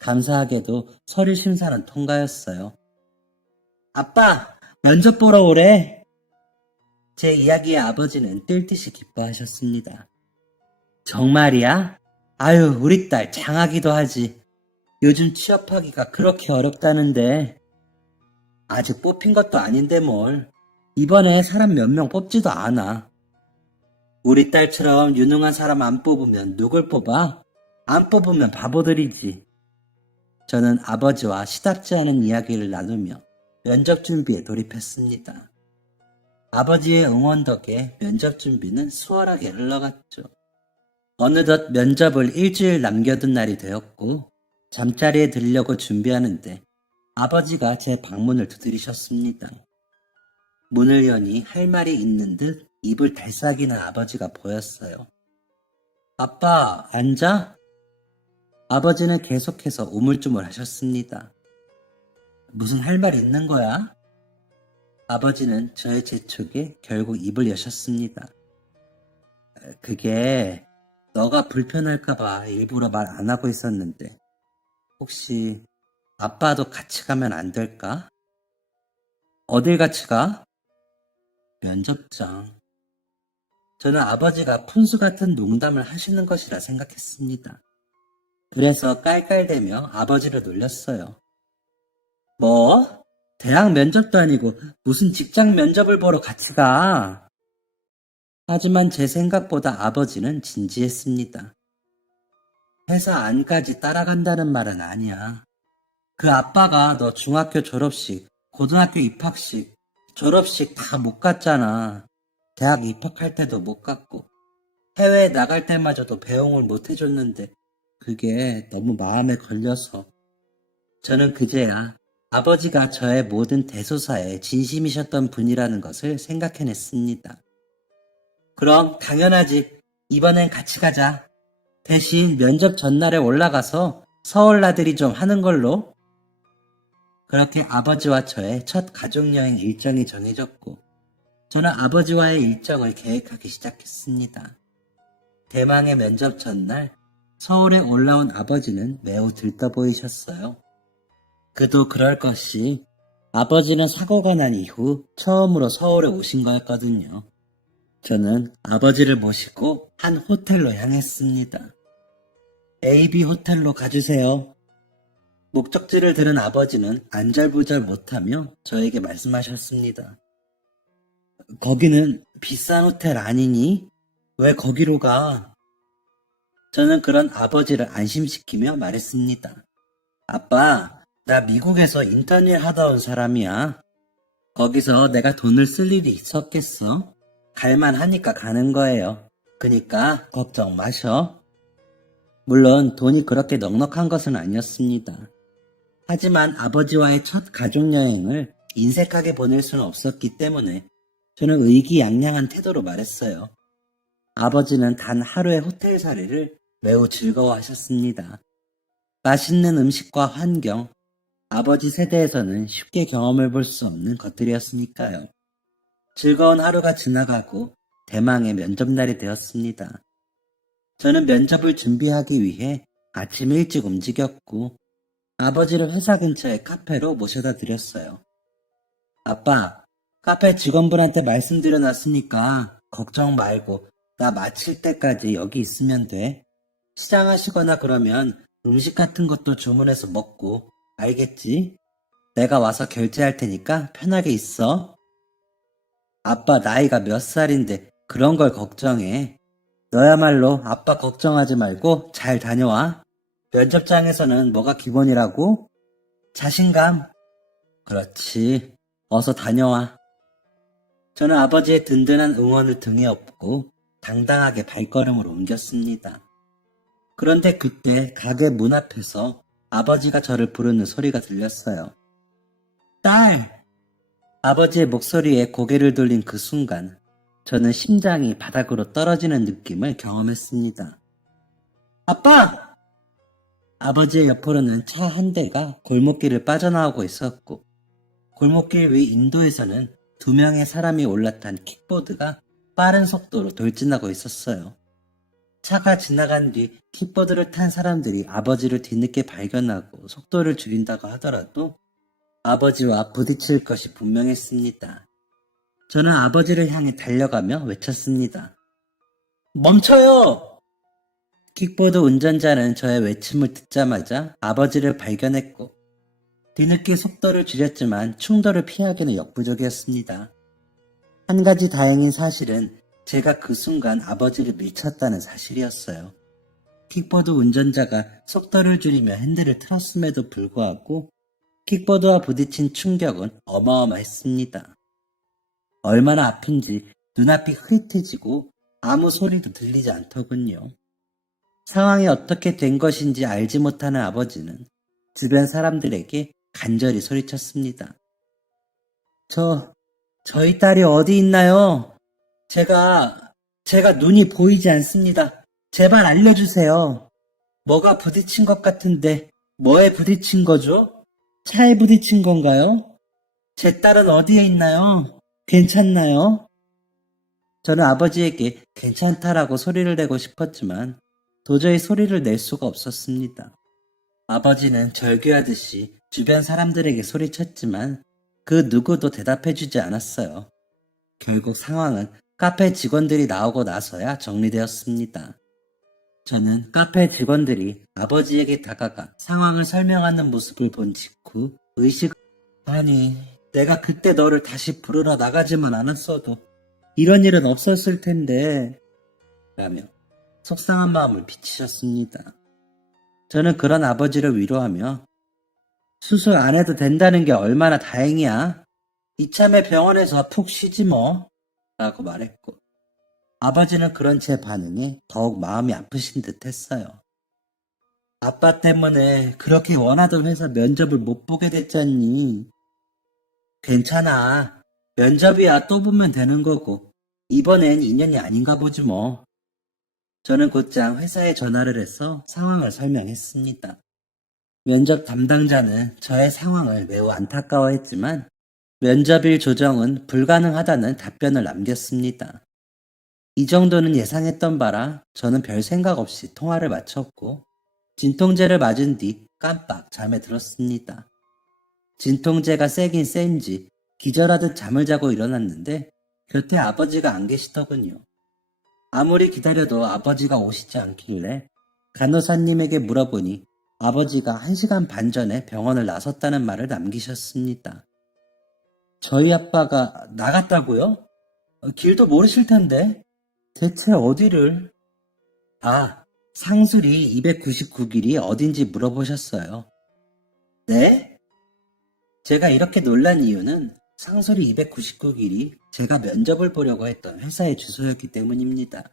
감사하게도 서류 심사는 통과였어요. 아빠, 면접 보러 오래. 제 이야기에 아버지는 뛸 듯이 기뻐하셨습니다. 정말이야? 아유, 우리 딸 장하기도 하지. 요즘 취업하기가 그렇게 어렵다는데. 아직 뽑힌 것도 아닌데 뭘. 이번에 사람 몇 명 뽑지도 않아. 우리 딸처럼 유능한 사람 안 뽑으면 누굴 뽑아? 안 뽑으면 바보들이지. 저는 아버지와 시답지 않은 이야기를 나누며 면접 준비에 돌입했습니다. 아버지의 응원 덕에 면접 준비는 수월하게 흘러갔죠. 어느덧 면접을 일주일 남겨둔 날이 되었고 잠자리에 들려고 준비하는데 아버지가 제 방문을 두드리셨습니다. 문을 여니 할 말이 있는 듯 입을 달싹이는 아버지가 보였어요. 아빠, 앉아? 아버지는 계속해서 우물쭈물 하셨습니다. 무슨 할 말 있는 거야? 아버지는 저의 재촉에 결국 입을 여셨습니다. 그게 너가 불편할까봐 일부러 말 안 하고 있었는데 혹시 아빠도 같이 가면 안 될까? 어딜 같이 가? 면접장. 저는 아버지가 푼수 같은 농담을 하시는 것이라 생각했습니다. 그래서 깔깔대며 아버지를 놀렸어요. 뭐? 대학 면접도 아니고 무슨 직장 면접을 보러 같이 가? 하지만 제 생각보다 아버지는 진지했습니다. 회사 안까지 따라간다는 말은 아니야. 그 아빠가 너 중학교 졸업식, 고등학교 입학식, 졸업식 다 못 갔잖아. 대학 입학할 때도 못 갔고, 해외에 나갈 때마저도 배웅을 못 해줬는데, 그게 너무 마음에 걸려서. 저는 그제야 아버지가 저의 모든 대소사에 진심이셨던 분이라는 것을 생각해냈습니다. 그럼 당연하지. 이번엔 같이 가자. 대신 면접 전날에 올라가서 서울 나들이 좀 하는 걸로. 그렇게 아버지와 저의 첫 가족여행 일정이 정해졌고 저는 아버지와의 일정을 계획하기 시작했습니다. 대망의 면접 전날 서울에 올라온 아버지는 매우 들떠 보이셨어요. 그도 그럴 것이 아버지는 사고가 난 이후 처음으로 서울에 오신 거였거든요. 저는 아버지를 모시고 한 호텔로 향했습니다. AB 호텔로 가주세요. 목적지를 들은 아버지는 안절부절 못하며 저에게 말씀하셨습니다. 거기는 비싼 호텔 아니니? 왜 거기로 가? 저는 그런 아버지를 안심시키며 말했습니다. 아빠, 나 미국에서 인턴일 하다 온 사람이야. 거기서 내가 돈을 쓸 일이 있었겠어? 갈만하니까 가는 거예요. 그니까 걱정 마셔. 물론 돈이 그렇게 넉넉한 것은 아니었습니다. 하지만 아버지와의 첫 가족여행을 인색하게 보낼 수는 없었기 때문에 저는 의기양양한 태도로 말했어요. 아버지는 단 하루의 호텔살이를 매우 즐거워하셨습니다. 맛있는 음식과 환경, 아버지 세대에서는 쉽게 경험을 볼 수 없는 것들이었으니까요. 즐거운 하루가 지나가고 대망의 면접날이 되었습니다. 저는 면접을 준비하기 위해 아침 일찍 움직였고 아버지를 회사 근처의 카페로 모셔다 드렸어요. 아빠, 카페 직원분한테 말씀드려놨으니까 걱정 말고 나 마칠 때까지 여기 있으면 돼. 시장하시거나 그러면 음식 같은 것도 주문해서 먹고, 알겠지? 내가 와서 결제할 테니까 편하게 있어. 아빠 나이가 몇 살인데 그런 걸 걱정해. 너야말로 아빠 걱정하지 말고 잘 다녀와. 면접장에서는 뭐가 기본이라고? 자신감. 그렇지. 어서 다녀와. 저는 아버지의 든든한 응원을 등에 업고 당당하게 발걸음을 옮겼습니다. 그런데 그때 가게 문 앞에서 아버지가 저를 부르는 소리가 들렸어요. 딸! 아버지의 목소리에 고개를 돌린 그 순간 저는 심장이 바닥으로 떨어지는 느낌을 경험했습니다. 아빠! 아버지의 옆으로는 차 한 대가 골목길을 빠져나오고 있었고 골목길 위 인도에서는 2명의 사람이 올라탄 킥보드가 빠른 속도로 돌진하고 있었어요. 차가 지나간 뒤 킥보드를 탄 사람들이 아버지를 뒤늦게 발견하고 속도를 줄인다고 하더라도 아버지와 부딪힐 것이 분명했습니다. 저는 아버지를 향해 달려가며 외쳤습니다. 멈춰요! 킥보드 운전자는 저의 외침을 듣자마자 아버지를 발견했고 뒤늦게 속도를 줄였지만 충돌을 피하기는 역부족이었습니다. 한 가지 다행인 사실은 제가 그 순간 아버지를 밀쳤다는 사실이었어요. 킥보드 운전자가 속도를 줄이며 핸들을 틀었음에도 불구하고 킥보드와 부딪힌 충격은 어마어마했습니다. 얼마나 아픈지 눈앞이 흐릿해지고 아무 소리도 들리지 않더군요. 상황이 어떻게 된 것인지 알지 못하는 아버지는 주변 사람들에게 간절히 소리쳤습니다. 저희 딸이 어디 있나요? 제가 눈이 보이지 않습니다. 제발 알려주세요. 뭐가 부딪힌 것 같은데 뭐에 부딪힌 거죠? 차에 부딪힌 건가요? 제 딸은 어디에 있나요? 괜찮나요? 저는 아버지에게 괜찮다라고 소리를 내고 싶었지만 도저히 소리를 낼 수가 없었습니다. 아버지는 절규하듯이 주변 사람들에게 소리쳤지만 그 누구도 대답해주지 않았어요. 결국 상황은 카페 직원들이 나오고 나서야 정리되었습니다. 저는 카페 직원들이 아버지에게 다가가 상황을 설명하는 모습을 본 직후 아니, 내가 그때 너를 다시 부르러 나가지만 않았어도 이런 일은 없었을 텐데 라며 속상한 마음을 비치셨습니다. 저는 그런 아버지를 위로하며 수술 안 해도 된다는 게 얼마나 다행이야. 이참에 병원에서 푹 쉬지 뭐 라고 말했고 아버지는 그런 제 반응에 더욱 마음이 아프신 듯 했어요. 아빠 때문에 그렇게 원하던 회사 면접을 못 보게 됐잖니. 괜찮아. 면접이야 또 보면 되는 거고 이번엔 인연이 아닌가 보지 뭐. 저는 곧장 회사에 전화를 해서 상황을 설명했습니다. 면접 담당자는 저의 상황을 매우 안타까워했지만 면접일 조정은 불가능하다는 답변을 남겼습니다. 이 정도는 예상했던 바라 저는 별 생각 없이 통화를 마쳤고 진통제를 맞은 뒤 깜빡 잠에 들었습니다. 진통제가 세긴 센지 기절하듯 잠을 자고 일어났는데 곁에 아버지가 안 계시더군요. 아무리 기다려도 아버지가 오시지 않길래 간호사님에게 물어보니 아버지가 1시간 반 전에 병원을 나섰다는 말을 남기셨습니다. 저희 아빠가 나갔다고요? 길도 모르실 텐데. 대체 어디를? 상술이 299길이 어딘지 물어보셨어요. 네? 제가 이렇게 놀란 이유는 상술이 299길이 제가 면접을 보려고 했던 회사의 주소였기 때문입니다.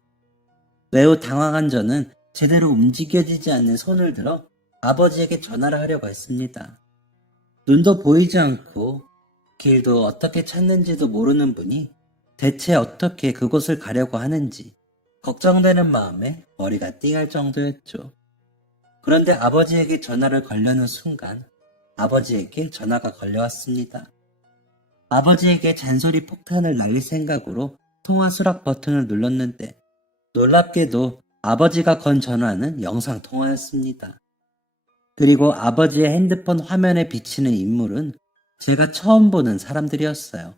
매우 당황한 저는 제대로 움직여지지 않는 손을 들어 아버지에게 전화를 하려고 했습니다. 눈도 보이지 않고 길도 어떻게 찾는지도 모르는 분이 대체 어떻게 그곳을 가려고 하는지 걱정되는 마음에 머리가 띵할 정도였죠. 그런데 아버지에게 전화를 걸려는 순간 아버지에게 전화가 걸려왔습니다. 아버지에게 잔소리 폭탄을 날릴 생각으로 통화 수락 버튼을 눌렀는데 놀랍게도 아버지가 건 전화는 영상 통화였습니다. 그리고 아버지의 핸드폰 화면에 비치는 인물은 제가 처음 보는 사람들이었어요.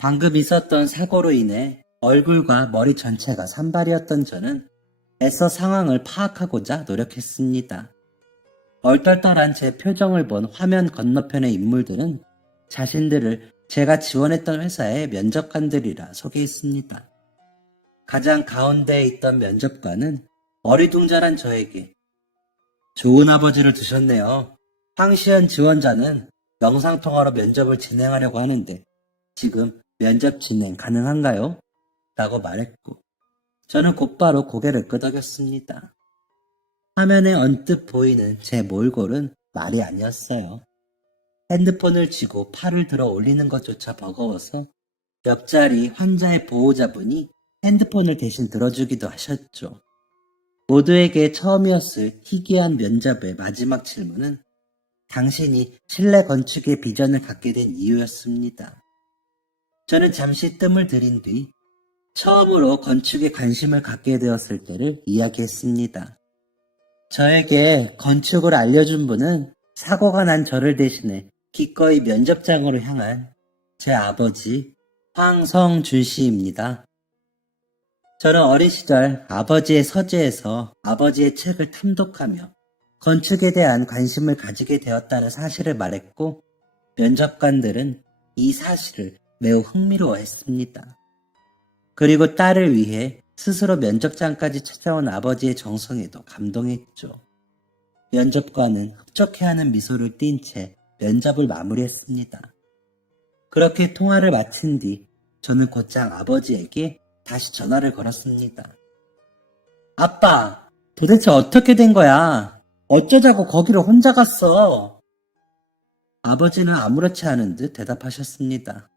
방금 있었던 사고로 인해 얼굴과 머리 전체가 산발이었던 저는 애써 상황을 파악하고자 노력했습니다. 얼떨떨한 제 표정을 본 화면 건너편의 인물들은 자신들을 제가 지원했던 회사의 면접관들이라 소개했습니다. 가장 가운데에 있던 면접관은 어리둥절한 저에게 좋은 아버지를 두셨네요. 황시현 지원자는 영상통화로 면접을 진행하려고 하는데 지금 면접 진행 가능한가요? 라고 말했고 저는 곧바로 고개를 끄덕였습니다. 화면에 언뜻 보이는 제 몰골은 말이 아니었어요. 핸드폰을 쥐고 팔을 들어 올리는 것조차 버거워서 옆자리 환자의 보호자분이 핸드폰을 대신 들어주기도 하셨죠. 모두에게 처음이었을 희귀한 면접의 마지막 질문은 당신이 실내 건축의 비전을 갖게 된 이유였습니다. 저는 잠시 뜸을 들인 뒤 처음으로 건축에 관심을 갖게 되었을 때를 이야기했습니다. 저에게 건축을 알려준 분은 사고가 난 저를 대신해 기꺼이 면접장으로 향한 제 아버지 황성준 씨입니다. 저는 어린 시절 아버지의 서재에서 아버지의 책을 탐독하며 건축에 대한 관심을 가지게 되었다는 사실을 말했고 면접관들은 이 사실을 매우 흥미로워했습니다. 그리고 딸을 위해 스스로 면접장까지 찾아온 아버지의 정성에도 감동했죠. 면접관은 흡족해하는 미소를 띤 채 면접을 마무리했습니다. 그렇게 통화를 마친 뒤 저는 곧장 아버지에게 다시 전화를 걸었습니다. 아빠, 도대체 어떻게 된 거야? 어쩌자고 거기를 혼자 갔어? 아버지는 아무렇지 않은 듯 대답하셨습니다.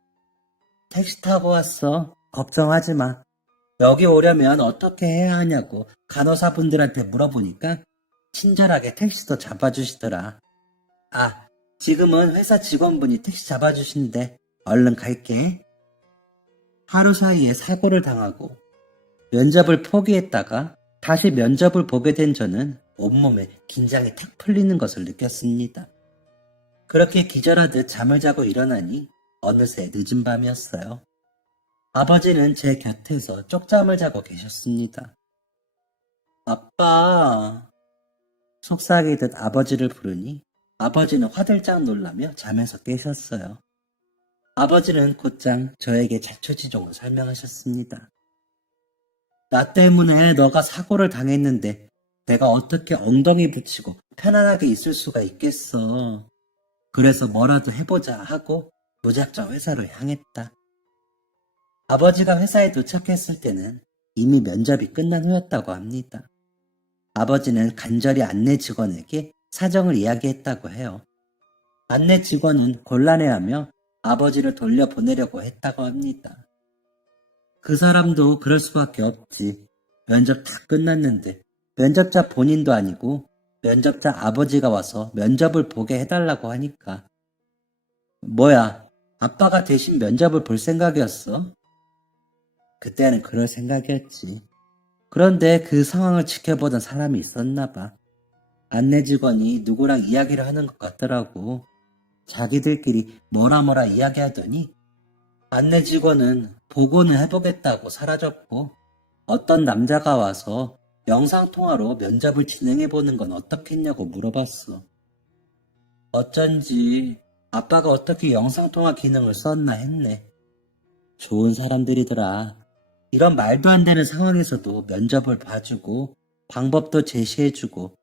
택시 타고 왔어. 걱정하지 마. 여기 오려면 어떻게 해야 하냐고 간호사분들한테 물어보니까 친절하게 택시도 잡아주시더라. 아, 지금은 회사 직원분이 택시 잡아주시는데 얼른 갈게. 하루 사이에 사고를 당하고 면접을 포기했다가 다시 면접을 보게 된 저는 온몸에 긴장이 탁 풀리는 것을 느꼈습니다. 그렇게 기절하듯 잠을 자고 일어나니 어느새 늦은 밤이었어요. 아버지는 제 곁에서 쪽잠을 자고 계셨습니다. 아빠, 속삭이듯 아버지를 부르니 아버지는 화들짝 놀라며 잠에서 깨셨어요. 아버지는 곧장 저에게 자초지종을 설명하셨습니다. 나 때문에 너가 사고를 당했는데 내가 어떻게 엉덩이 붙이고 편안하게 있을 수가 있겠어. 그래서 뭐라도 해보자 하고 무작정 회사로 향했다. 아버지가 회사에 도착했을 때는 이미 면접이 끝난 후였다고 합니다. 아버지는 간절히 안내 직원에게 사정을 이야기했다고 해요. 안내 직원은 곤란해하며 아버지를 돌려보내려고 했다고 합니다. 그 사람도 그럴 수밖에 없지. 면접 다 끝났는데 면접자 본인도 아니고 면접자 아버지가 와서 면접을 보게 해달라고 하니까. 뭐야, 아빠가 대신 면접을 볼 생각이었어? 그때는 그럴 생각이었지. 그런데 그 상황을 지켜보던 사람이 있었나 봐. 안내 직원이 누구랑 이야기를 하는 것 같더라고. 자기들끼리 뭐라 이야기하더니 안내 직원은 보고는 해보겠다고 사라졌고 어떤 남자가 와서 영상통화로 면접을 진행해보는 건 어떻겠냐고 물어봤어. 어쩐지 아빠가 어떻게 영상통화 기능을 썼나 했네. 좋은 사람들이더라. 이런 말도 안 되는 상황에서도 면접을 봐주고 방법도 제시해주고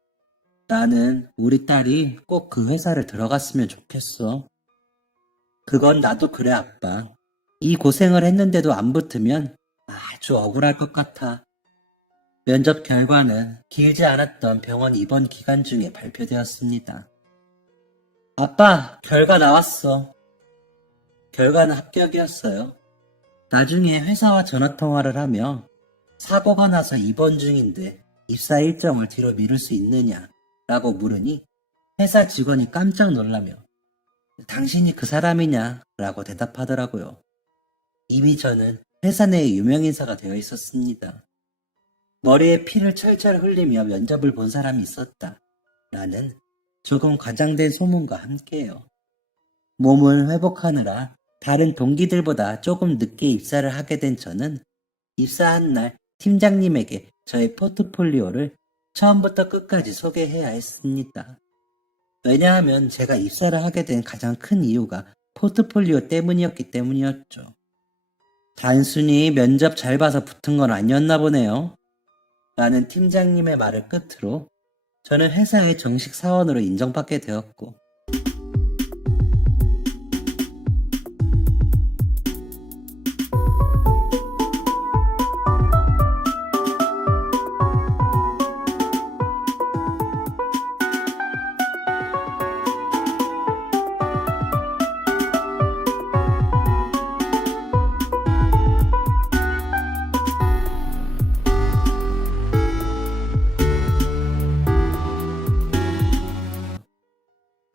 나는 우리 딸이 꼭 그 회사를 들어갔으면 좋겠어. 그건 나도 그래, 아빠. 이 고생을 했는데도 안 붙으면 아주 억울할 것 같아. 면접 결과는 길지 않았던 병원 입원 기간 중에 발표되었습니다. 아빠, 결과 나왔어. 결과는 합격이었어요. 나중에 회사와 전화통화를 하며 사고가 나서 입원 중인데 입사 일정을 뒤로 미룰 수 있느냐 라고 물으니 회사 직원이 깜짝 놀라며 당신이 그 사람이냐 라고 대답하더라고요. 이미 저는 회사 내에 유명인사가 되어 있었습니다. 머리에 피를 철철 흘리며 면접을 본 사람이 있었다 라는 조금 과장된 소문과 함께요. 몸을 회복하느라 다른 동기들보다 조금 늦게 입사를 하게 된 저는 입사한 날 팀장님에게 저의 포트폴리오를 처음부터 끝까지 소개해야 했습니다. 왜냐하면 제가 입사를 하게 된 가장 큰 이유가 포트폴리오 때문이었기 때문이었죠. 단순히 면접 잘 봐서 붙은 건 아니었나 보네요. 라는 팀장님의 말을 끝으로 저는 회사의 정식 사원으로 인정받게 되었고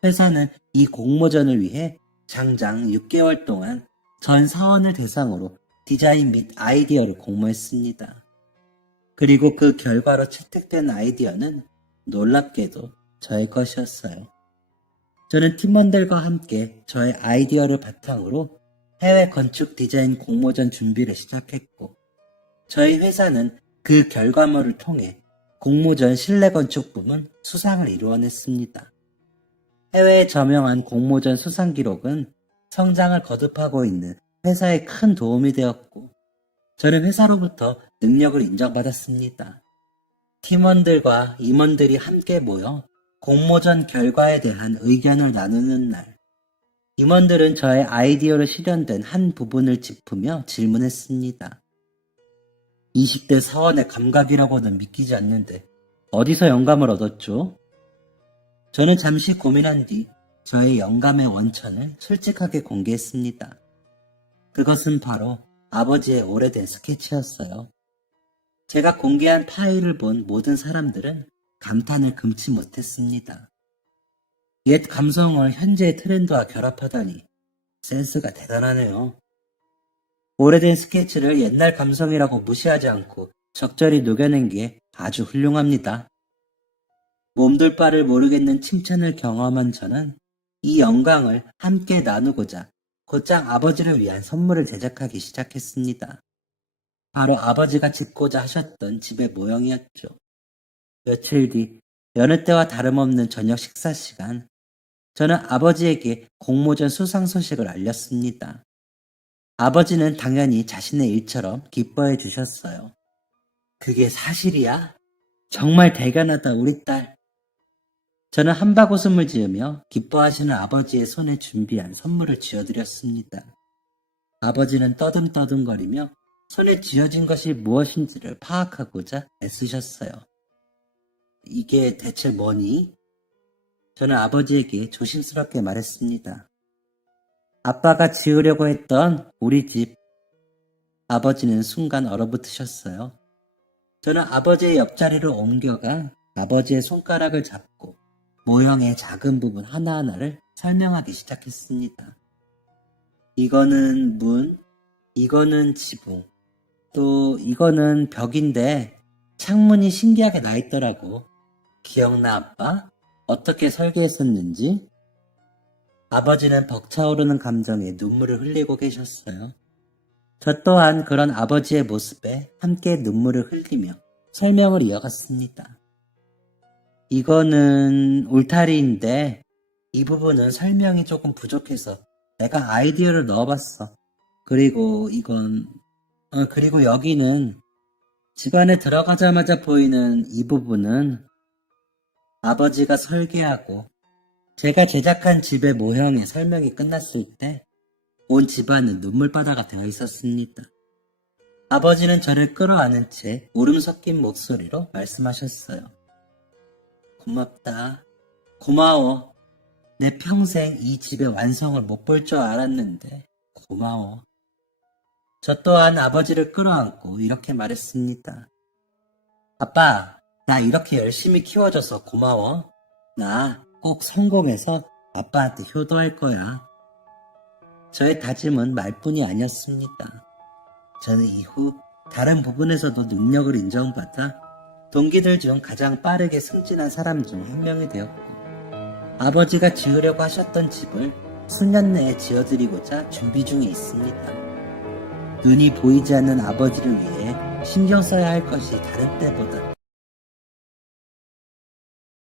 회사는 이 공모전을 위해 장장 6개월 동안 전 사원을 대상으로 디자인 및 아이디어를 공모했습니다. 그리고 그 결과로 채택된 아이디어는 놀랍게도 저의 것이었어요. 저는 팀원들과 함께 저의 아이디어를 바탕으로 해외 건축 디자인 공모전 준비를 시작했고 저희 회사는 그 결과물을 통해 공모전 실내 건축 부문 수상을 이루어냈습니다. 해외에 저명한 공모전 수상 기록은 성장을 거듭하고 있는 회사에 큰 도움이 되었고 저는 회사로부터 능력을 인정받았습니다. 팀원들과 임원들이 함께 모여 공모전 결과에 대한 의견을 나누는 날 임원들은 저의 아이디어로 실현된 한 부분을 짚으며 질문했습니다. 20대 사원의 감각이라고는 믿기지 않는데 어디서 영감을 얻었죠? 저는 잠시 고민한 뒤 저의 영감의 원천을 솔직하게 공개했습니다. 그것은 바로 아버지의 오래된 스케치였어요. 제가 공개한 파일을 본 모든 사람들은 감탄을 금치 못했습니다. 옛 감성을 현재의 트렌드와 결합하다니 센스가 대단하네요. 오래된 스케치를 옛날 감성이라고 무시하지 않고 적절히 녹여낸 게 아주 훌륭합니다. 몸둘 바를 모르겠는 칭찬을 경험한 저는 이 영광을 함께 나누고자 곧장 아버지를 위한 선물을 제작하기 시작했습니다. 바로 아버지가 짓고자 하셨던 집의 모형이었죠. 며칠 뒤 여느 때와 다름없는 저녁 식사 시간, 저는 아버지에게 공모전 수상 소식을 알렸습니다. 아버지는 당연히 자신의 일처럼 기뻐해 주셨어요. 그게 사실이야? 정말 대견하다, 우리 딸. 저는 한바구음을 지으며 기뻐하시는 아버지의 손에 준비한 선물을 쥐어드렸습니다. 아버지는 떠듬떠듬거리며 손에 쥐어진 것이 무엇인지를 파악하고자 애쓰셨어요. 이게 대체 뭐니? 저는 아버지에게 조심스럽게 말했습니다. 아빠가 지으려고 했던 우리 집. 아버지는 순간 얼어붙으셨어요. 저는 아버지의 옆자리로 옮겨가 아버지의 손가락을 잡고 모형의 작은 부분 하나하나를 설명하기 시작했습니다. 이거는 문, 이거는 지붕, 또 이거는 벽인데 창문이 신기하게 나 있더라고. 기억나, 아빠? 어떻게 설계했었는지? 아버지는 벅차오르는 감정에 눈물을 흘리고 계셨어요. 저 또한 그런 아버지의 모습에 함께 눈물을 흘리며 설명을 이어갔습니다. 이거는 울타리인데 이 부분은 설명이 조금 부족해서 내가 아이디어를 넣어봤어. 그리고 그리고 여기는 집 안에 들어가자마자 보이는 이 부분은 아버지가 설계하고 제가 제작한 집의 모형의 설명이 끝났을 때 온 집안은 눈물바다가 되어 있었습니다. 아버지는 저를 끌어안은 채 울음 섞인 목소리로 말씀하셨어요. 고맙다. 고마워. 내 평생 이 집의 완성을 못 볼 줄 알았는데 고마워. 저 또한 아버지를 끌어안고 이렇게 말했습니다. 아빠, 나 이렇게 열심히 키워줘서 고마워. 나 꼭 성공해서 아빠한테 효도할 거야. 저의 다짐은 말뿐이 아니었습니다. 저는 이후 다른 부분에서도 능력을 인정받아 동기들 중 가장 빠르게 승진한 사람 중 한 명이 되었고, 아버지가 지으려고 하셨던 집을 수년 내에 지어드리고자 준비 중에 있습니다. 눈이 보이지 않는 아버지를 위해 신경 써야 할 것이 다른 때보다